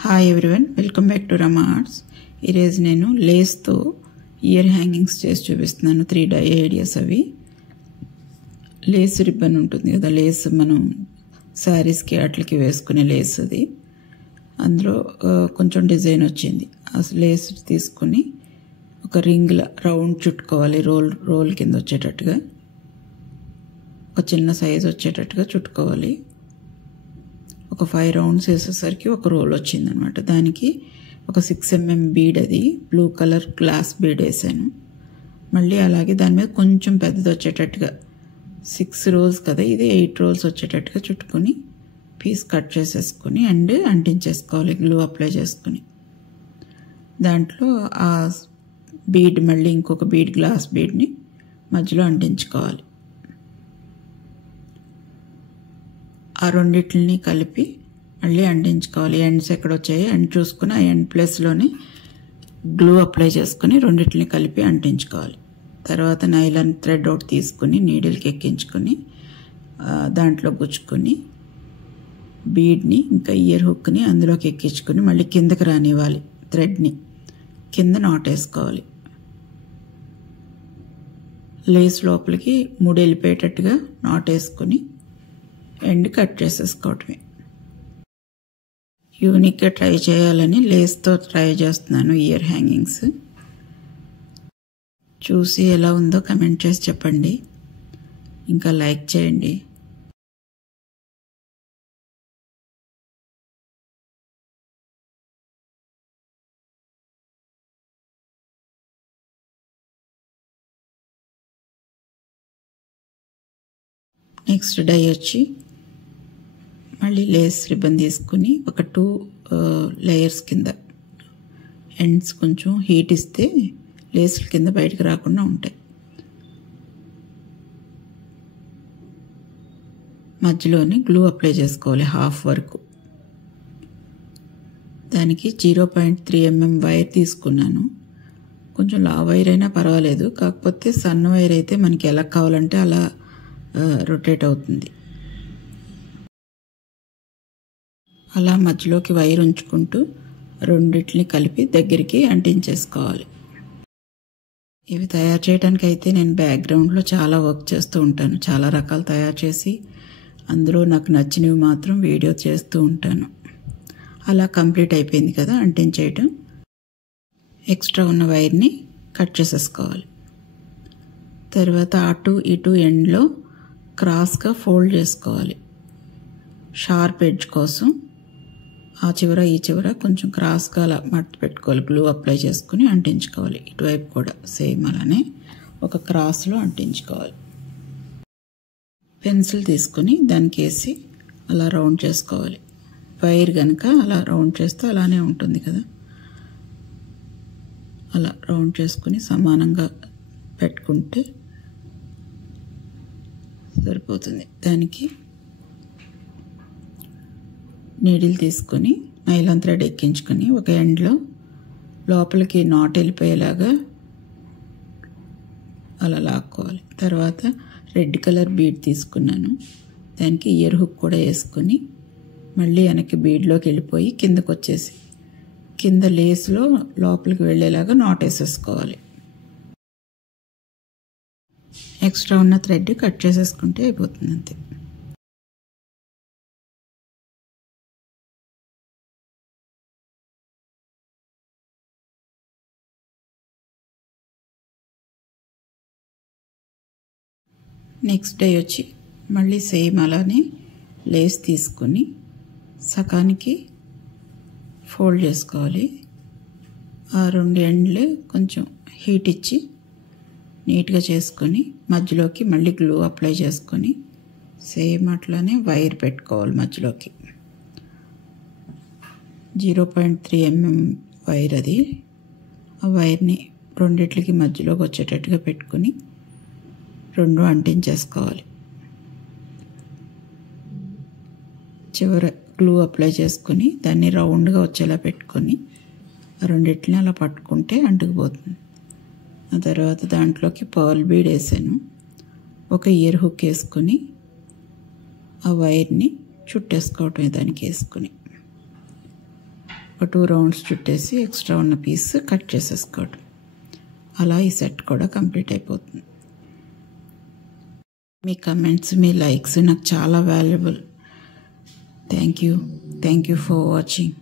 Hi everyone, welcome back to Rama arts. ఈరోజు నేను లేస్తో ear hangings చేసి చూపిస్తున్నాను. 3 డై ఐడియాస్. అవి లేస్ రిబ్బన్ ఉంటుంది కదా, లేస్ మనం శారీస్కి అట్లకి వేసుకునే లేస్. అది అందులో కొంచెం డిజైన్ వచ్చింది. ఆ లేస్ తీసుకుని ఒక రింగ్లా రౌండ్ చుట్టుకోవాలి. రోల్ కింద వచ్చేటట్టుగా, ఒక చిన్న సైజు వచ్చేటట్టుగా చుట్టుకోవాలి. ఒక 5 రౌండ్స్ వేసేసరికి ఒక రోల్ వచ్చిందనమాట. దానికి ఒక 6 mm బీడ్, అది బ్లూ కలర్ గ్లాస్ బీడ్ వేసాను. మళ్ళీ అలాగే దాని మీద కొంచెం పెద్దది వచ్చేటట్టుగా 6 రోల్స్ కదా, ఇది 8 రోల్స్ వచ్చేటట్టుగా చుట్టుకొని పీస్ కట్ చేసేసుకుని అండ్ అంటించేసుకోవాలి గ్లూ అప్లై చేసుకుని. దాంట్లో ఆ బీడ్ మళ్ళీ ఇంకొక బీడ్, గ్లాస్ బీడ్ని మధ్యలో అంటించుకోవాలి. ఆ రెండిట్లని కలిపి మళ్ళీ అంటించుకోవాలి. ఎండ్స్ ఎక్కడ వచ్చాయో ఎండ్ చూసుకుని ఆ ఎండ్ ప్లేస్లోనే గ్లూ అప్లై చేసుకుని రెండిట్లని కలిపి అంటించుకోవాలి. తర్వాత నైలాన్ థ్రెడ్ ఒకటి తీసుకుని నీడిల్కి ఎక్కించుకొని దాంట్లో గుచ్చుకొని బీడ్ని ఇంకా ఇయర్ హుక్ని అందులోకి ఎక్కించుకొని మళ్ళీ కిందకి రానివ్వాలి. థ్రెడ్ని కింద నాట్ వేసుకోవాలి. లేస్ లోపలికి ముడి వెళ్ళిపోయేటట్టుగా నాట్ వేసుకొని ఎండ్ కట్ చేసేసుకోవటమే. యూనిక్గా ట్రై చేయాలని లేస్తో ట్రై చేస్తున్నాను ఇయర్ హ్యాంగింగ్స్. చూసి ఎలా ఉందో కమెంట్ చేసి చెప్పండి. ఇంకా లైక్ చేయండి. నెక్స్ట్ డై వచ్చి మళ్ళీ లేస్ రిబ్బన్ తీసుకుని ఒక 2 లేయర్స్ కింద ఎండ్స్ కొంచెం హీట్ ఇస్తే లేస్ కింద బయటకు రాకుండా ఉంటాయి. మధ్యలోనే గ్లూ అప్లై చేసుకోవాలి హాఫ్ వరకు. దానికి 0.3 mm వైర్ తీసుకున్నాను. కొంచెం లా వైర్ అయినా పర్వాలేదు, కాకపోతే సన్న వైర్ అయితే మనకి ఎలా కావాలంటే అలా రొటేట్ అవుతుంది. అలా మధ్యలోకి వైర్ ఉంచుకుంటూ రెండిట్లని కలిపి దగ్గరికి అంటించేసుకోవాలి. ఇవి తయారు చేయడానికి అయితే నేను బ్యాక్గ్రౌండ్లో చాలా వర్క్ చేస్తూ ఉంటాను. చాలా రకాలు తయారు చేసి అందులో నాకు నచ్చినవి మాత్రం వీడియో చేస్తూ ఉంటాను. అలా కంప్లీట్ అయిపోయింది కదా అంటించేయటం. ఎక్స్ట్రా ఉన్న వైర్ని కట్ చేసేసుకోవాలి. తర్వాత అటు ఇటు ఎండ్లో క్రాస్గా ఫోల్డ్ చేసుకోవాలి. షార్ప్ ఎడ్జ్ కోసం ఆ చివర ఈ చివర కొంచెం క్రాస్గా అలా మట్టి పెట్టుకోవాలి. గ్లూ అప్లై చేసుకుని అంటించుకోవాలి. ఇటువైపు కూడా సేమ్ అలానే ఒక క్రాస్లో అంటించుకోవాలి. పెన్సిల్ తీసుకుని దానికి వేసి అలా రౌండ్ చేసుకోవాలి. వైర్ కనుక అలా రౌండ్ చేస్తే అలానే ఉంటుంది కదా, అలా రౌండ్ చేసుకుని సమానంగా పెట్టుకుంటే సరిపోతుంది. దానికి నీడిల్ తీసుకొని నైలాన్ థ్రెడ్ ఎక్కించుకొని ఒక ఎండ్లో లోపలికి నాట్ వెళ్ళిపోయేలాగా అలా లాక్కోవాలి. తర్వాత రెడ్ కలర్ బీడ్ తీసుకున్నాను. దానికి ఇయర్ హుక్ కూడా వేసుకొని మళ్ళీ వెనక్కి బీడ్లోకి వెళ్ళిపోయి కిందకు వచ్చేసి కింద లేస్లో లోపలికి వెళ్ళేలాగా నాట్ వేసేసుకోవాలి. ఎక్స్ట్రా ఉన్న థ్రెడ్ కట్ చేసేసుకుంటే అయిపోతుంది అంతే. నెక్స్ట్ డే వచ్చి మళ్ళీ సేమ్ అలానే లేస్ తీసుకొని సకానికి ఫోల్డ్ చేసుకోవాలి. ఆ 2 ఎండ్లు కొంచెం హీట్ ఇచ్చి నీట్గా చేసుకొని మధ్యలోకి మళ్ళీ గ్లూ అప్లై చేసుకొని సేమ్ అట్లానే వైర్ పెట్టుకోవాలి మధ్యలోకి. 0.3 mm వైర్, అది ఆ వైర్ని రెండిట్లకి మధ్యలోకి వచ్చేటట్టుగా పెట్టుకొని 2 అంటించేసుకోవాలి. చివర గ్లూ అప్లై చేసుకొని దాన్ని రౌండ్గా వచ్చేలా పెట్టుకొని రెండిట్లని అలా పట్టుకుంటే అంటుకుపోతుంది. ఆ తర్వాత దాంట్లోకి పర్ల్ బీడ్ వేసాను. ఒక ఇయర్ హుక్ వేసుకొని ఆ వైర్ని చుట్టేసుకోవటమే దానికి వేసుకొని. ఒక 2 రౌండ్స్ చుట్టేసి ఎక్స్ట్రా ఉన్న పీస్ కట్ చేసేసుకోవడం. అలా ఈ సెట్ కూడా కంప్లీట్ అయిపోతుంది. మీ కమెంట్స్, మీ లైక్స్ నాకు చాలా valuable. Thank you for watching.